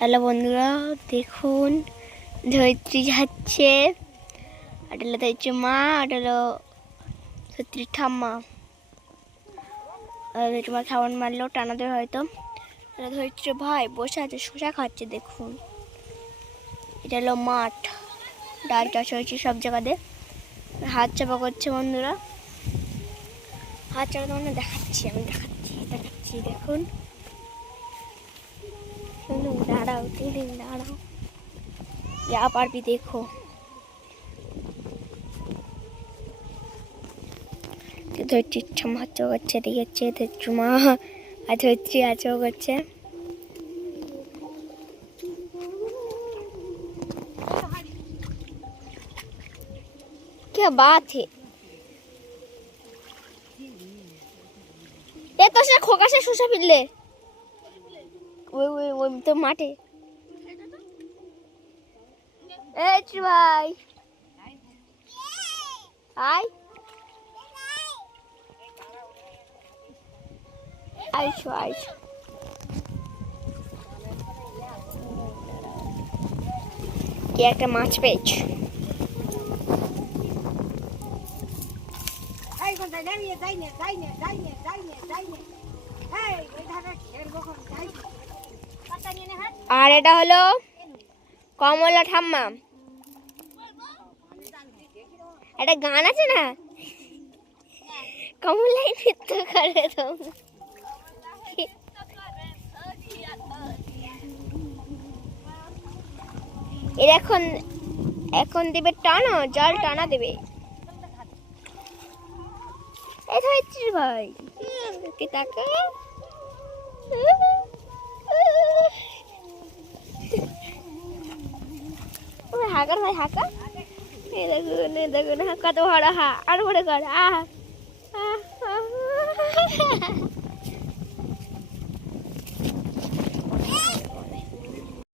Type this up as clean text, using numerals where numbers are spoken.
Hello বন্ধুরা, দেখুন ধরিত্রী যাচ্ছে। এটা হলো ধরিত্রী মা, এটা হলো ধরিত্রীর ঠাম্মা। ধরিত্রী মা খাবার মারলো টানাতে হয়তো। এটা ধরিত্রী ভাই বসে আছে, শসা খাচ্ছে। দেখুন এটা হলো মাঠ, ডাল চাষ হয়েছে সব জায়গাতে। হাত চাপা করছে বন্ধুরা, হাত চাপা মানে দেখাচ্ছি, আমি দেখাচ্ছি দেখুন। দাঁড়াও দিদিন, দাঁড়াও, যা পারবি দেখো। ধরিত্রীর ঠাম্মা হাত চাপা করছে, দেখছে ধরিত্রী মা আর ধরিত্রী হাত চাপা করছে। क्या बात है, ये तो से खोका से सुसा पिल्ले वो तो माटे। ए ची भाई हाय आइसो आइसो কি একটা মাছ পেয়েছ। আর এটা হলো কমলা ঠাম্মা। একটা গান আছে না, কমলাই নৃত্য করে তো। এর এখন দেবে টানা, জাল টানা দেবে। এই ধরিত্রী ভাই কি তাকা, হাকার ভাই হাকা। এই দেখুন হাকা তো ভাড়া, হা আর বড় কর। আহ